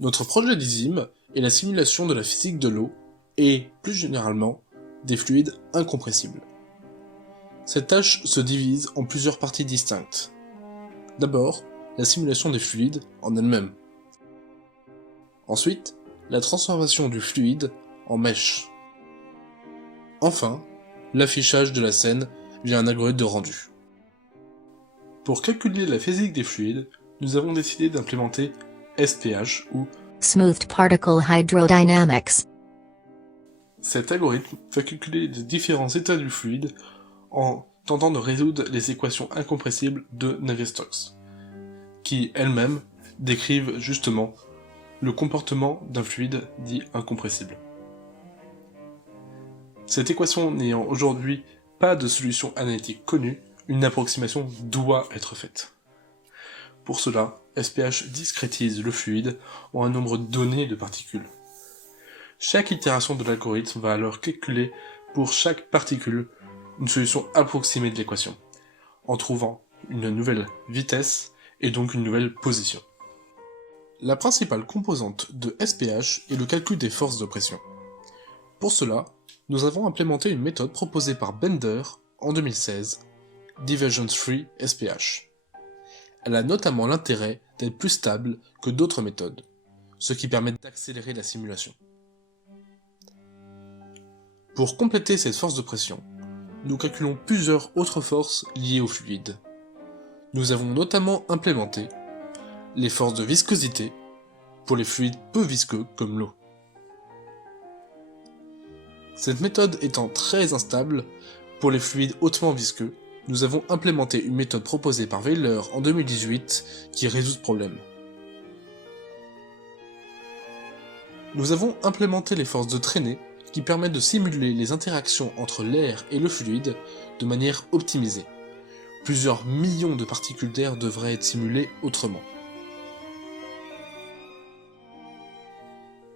Notre projet d'ISIM est la simulation de la physique de l'eau et, plus généralement, des fluides incompressibles. Cette tâche se divise en plusieurs parties distinctes. D'abord, la simulation des fluides en elle-même. Ensuite, la transformation du fluide en mèche. Enfin, l'affichage de la scène via un algorithme de rendu. Pour calculer la physique des fluides, nous avons décidé d'implémenter SPH ou Smoothed Particle Hydrodynamics. Cet algorithme fait calculer les différents états du fluide en tentant de résoudre les équations incompressibles de Navier-Stokes, qui elles-mêmes décrivent justement le comportement d'un fluide dit incompressible. Cette équation n'ayant aujourd'hui pas de solution analytique connue, une approximation doit être faite. Pour cela, SPH discrétise le fluide en un nombre donné de particules. Chaque itération de l'algorithme va alors calculer pour chaque particule une solution approximée de l'équation, en trouvant une nouvelle vitesse et donc une nouvelle position. La principale composante de SPH est le calcul des forces de pression. Pour cela, nous avons implémenté une méthode proposée par Bender en 2016, Divergence-Free SPH. Elle a notamment l'intérêt d'être plus stable que d'autres méthodes, ce qui permet d'accélérer la simulation. Pour compléter cette force de pression, nous calculons plusieurs autres forces liées au fluide. Nous avons notamment implémenté les forces de viscosité pour les fluides peu visqueux comme l'eau. Cette méthode étant très instable, pour les fluides hautement visqueux, nous avons implémenté une méthode proposée par Weyler en 2018 qui résout ce problème. Nous avons implémenté les forces de traînée qui permettent de simuler les interactions entre l'air et le fluide de manière optimisée. Plusieurs millions de particules d'air devraient être simulées autrement.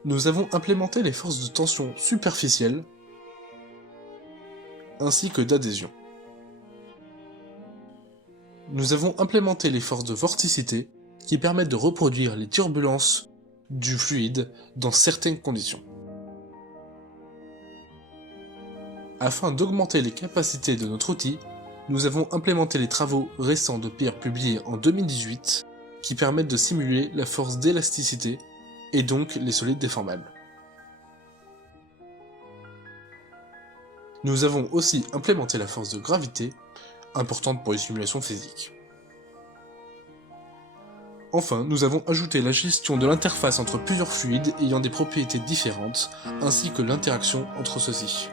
Nous avons implémenté les forces de tension superficielle ainsi que d'adhésion. Nous avons implémenté les forces de vorticité qui permettent de reproduire les turbulences du fluide dans certaines conditions. Afin d'augmenter les capacités de notre outil, nous avons implémenté les travaux récents de Peer publiés en 2018 qui permettent de simuler la force d'élasticité et donc les solides déformables. Nous avons aussi implémenté la force de gravité, importante pour les simulations physiques. Enfin, nous avons ajouté la gestion de l'interface entre plusieurs fluides ayant des propriétés différentes, ainsi que l'interaction entre ceux-ci.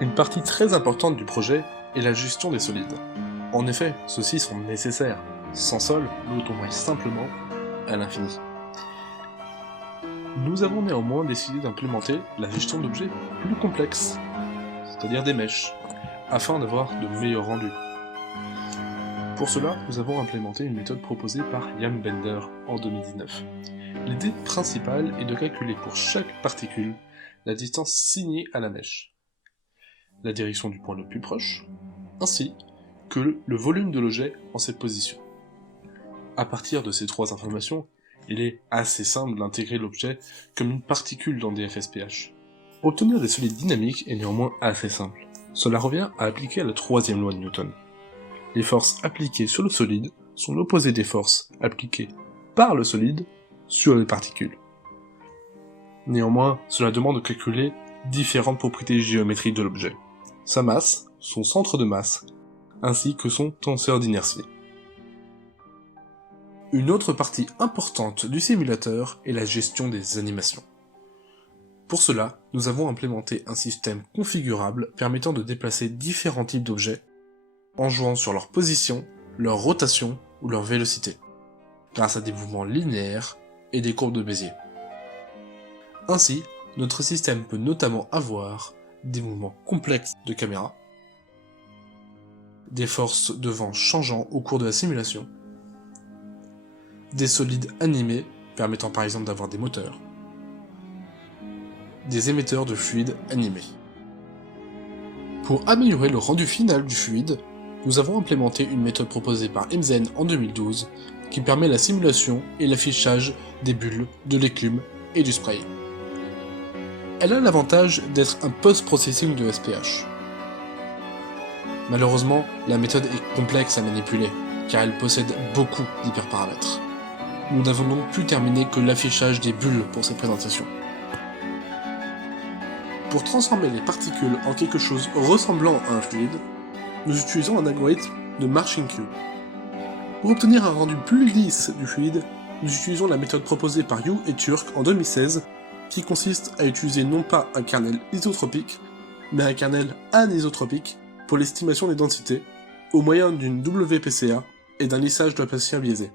Une partie très importante du projet est la gestion des solides. En effet, ceux-ci sont nécessaires. Sans sol, l'eau tomberait simplement à l'infini. Nous avons néanmoins décidé d'implémenter la gestion d'objets plus complexes, c'est-à-dire des mèches, afin d'avoir de meilleurs rendus. Pour cela, nous avons implémenté une méthode proposée par Jan Bender en 2019. L'idée principale est de calculer pour chaque particule la distance signée à la mèche, la direction du point le plus proche, ainsi que le volume de l'objet en cette position. À partir de ces trois informations, il est assez simple d'intégrer l'objet comme une particule dans DFSPH. Obtenir des solides dynamiques est néanmoins assez simple. Cela revient à appliquer la troisième loi de Newton. Les forces appliquées sur le solide sont l'opposé des forces appliquées par le solide sur les particules. Néanmoins, cela demande de calculer différentes propriétés géométriques de l'objet. Sa masse, son centre de masse, ainsi que son tenseur d'inertie. Une autre partie importante du simulateur est la gestion des animations. Pour cela, nous avons implémenté un système configurable permettant de déplacer différents types d'objets en jouant sur leur position, leur rotation ou leur vélocité, grâce à des mouvements linéaires et des courbes de Bézier. Ainsi, notre système peut notamment avoir des mouvements complexes de caméra, des forces de vent changeant au cours de la simulation, des solides animés permettant par exemple d'avoir des moteurs, des émetteurs de fluides animés. Pour améliorer le rendu final du fluide, nous avons implémenté une méthode proposée par Emzen en 2012 qui permet la simulation et l'affichage des bulles, de l'écume et du spray. Elle a l'avantage d'être un post-processing de SPH. Malheureusement, la méthode est complexe à manipuler, car elle possède beaucoup d'hyperparamètres. Nous n'avons donc pu terminer que l'affichage des bulles pour cette présentation. Pour transformer les particules en quelque chose ressemblant à un fluide, nous utilisons un algorithme de Marching-Cube. Pour obtenir un rendu plus lisse du fluide, nous utilisons la méthode proposée par Yu et Turk en 2016, qui consiste à utiliser non pas un kernel isotropique, mais un kernel anisotropique pour l'estimation des densités, au moyen d'une WPCA et d'un lissage de Laplacien biaisé.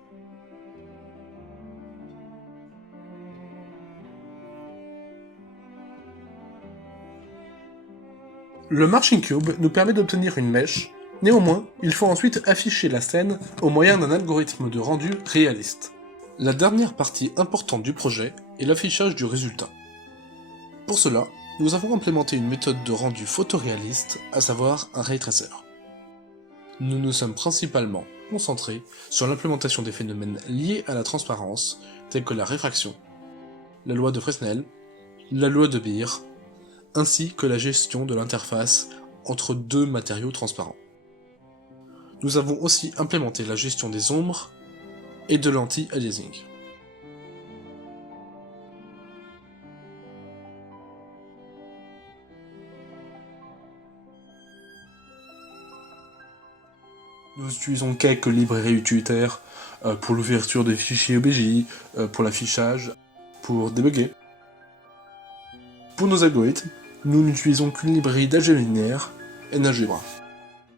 Le Marching-Cube nous permet d'obtenir une mèche, néanmoins, il faut ensuite afficher la scène au moyen d'un algorithme de rendu réaliste. La dernière partie importante du projet est l'affichage du résultat. Pour cela, nous avons implémenté une méthode de rendu photoréaliste, à savoir un ray tracer. Nous nous sommes principalement concentrés sur l'implémentation des phénomènes liés à la transparence, tels que la réfraction, la loi de Fresnel, la loi de Beer, ainsi que la gestion de l'interface entre deux matériaux transparents. Nous avons aussi implémenté la gestion des ombres et de l'anti-aliasing. Nous utilisons quelques librairies utilitaires pour l'ouverture des fichiers OBJ, pour l'affichage, pour débugger. Pour nos algorithmes, nous n'utilisons qu'une librairie d'algèbre linéaire, NAlgebra.